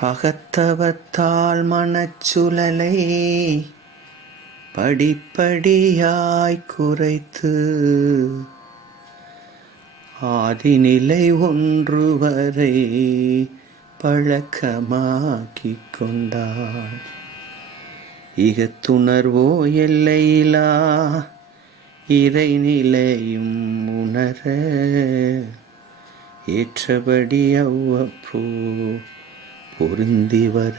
அகத்தவத்தால் மனச்சுழலை படிப்படியாய் குறைத்து ஆதிநிலை ஒன்று வரை பழக்கமாக்கிக் கொண்டார். இகத்துணர்வோ எல்லையிலா இறைநிலையும் உணர ஏற்றபடி அவ்வப்போ பொருந்தி வர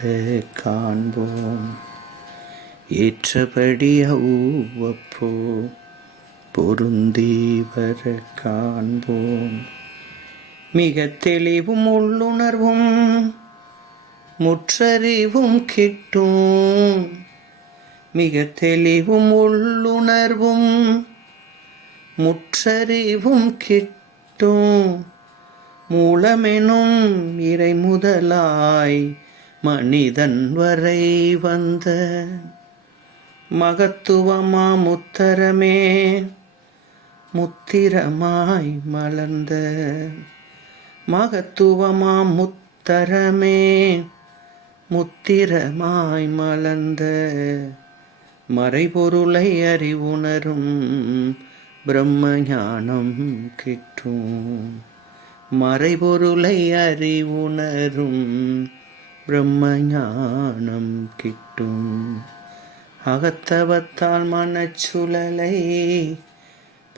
காண்போம். ஏற்றபடி அவ்வப்போ பொருந்தி வர காண்போம். மிக தெளிவும் உள்ளுணர்வும் முற்றறிவும் கிட்டும். மிக தெளிவும் உள்ளுணர்வும் முற்றறிவும் கிட்டும். மூலமெனும் இறை முதலாய் மனிதன் வரை வந்த மகத்துவமா முத்தரமே முத்திரமாய் மலர்ந்த மகத்துவமா முத்தரமே முத்திரமாய் மலர்ந்த மறைபொருளை அறிவுணரும் பிரம்ம ஞானம் கிட்டும். மறைபொருளை அறிவுணரும் பிரம்ம ஞானம் கிட்டும். அகத்தவத்தால் மனச்சுழலை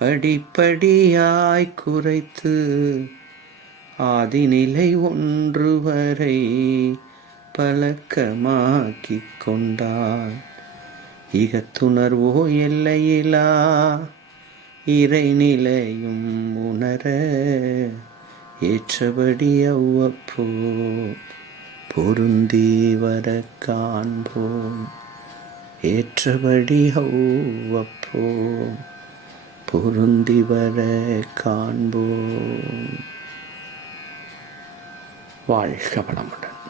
படிப்படியாய் குறைத்து ஆதிநிலை ஒன்று வரை பழக்கமாக்கிக் கொண்டார். இகத்துணர்வோ எல்லையிலா இறைநிலையும் உணர ஏற்றபடி அவ்வப்போ பொருந்தி வர காண்போம். ஏற்றபடி அவ்வப்போ பொருந்தி வர காண்போம். வாழ்க வளமுடன்.